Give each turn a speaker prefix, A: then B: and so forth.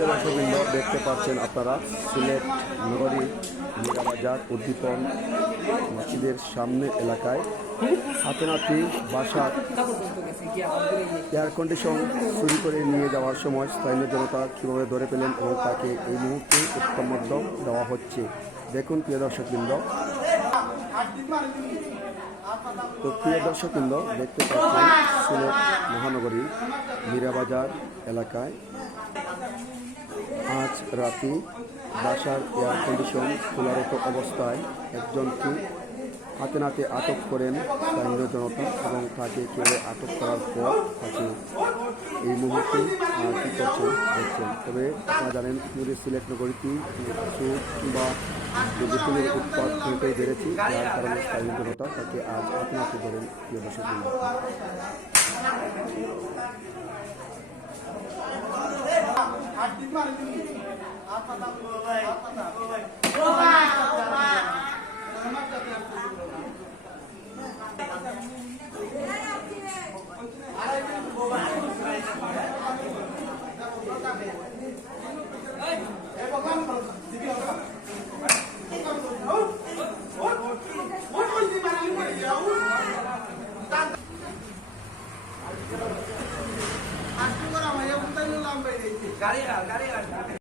A: প্রিয় দর্শকবৃন্দ দেখতে পাচ্ছেন আপনারা। সিলেট নগরী মিরাবাজার উদ্দীপন মসজিদের সামনে এলাকায়। হাতেনাতি বাসার এয়ার কন্ডিশন চুরি করে নিয়ে যাওয়ার সময় স্থানীয় জনতা কীভাবে ধরে পেলেন এবং তাকে এই মুহূর্তে উত্তমদ্য দেওয়া হচ্ছে। দেখুন প্রিয় দর্শকবৃন্দ। তো প্রিয় দর্শকবৃন্দ, দেখতে পাচ্ছেন সিলেট মহানগরী, মীরাবাজার এলাকায় আজ রাতে বাসার এয়ার কন্ডিশন খোলারত অবস্থায় একজনকে হাতে নাতে আটক করেন স্থানীয় জনতা এবং তাকে কেউ আটক করার পর তাকে এই মুহূর্তে কী করছেন, দেখছেন। তবে আপনারা জানেন আমাদের সিলেট নগরীটি সুদ কিংবা বিপুলের উৎপাদ অনেকটাই বেড়েছে যার কারণে স্থানীয় জনতা তাকে আজ নাতে ধরেন প্রিয় দর্শক গাড়ি
B: গাড়ি গাড়ি।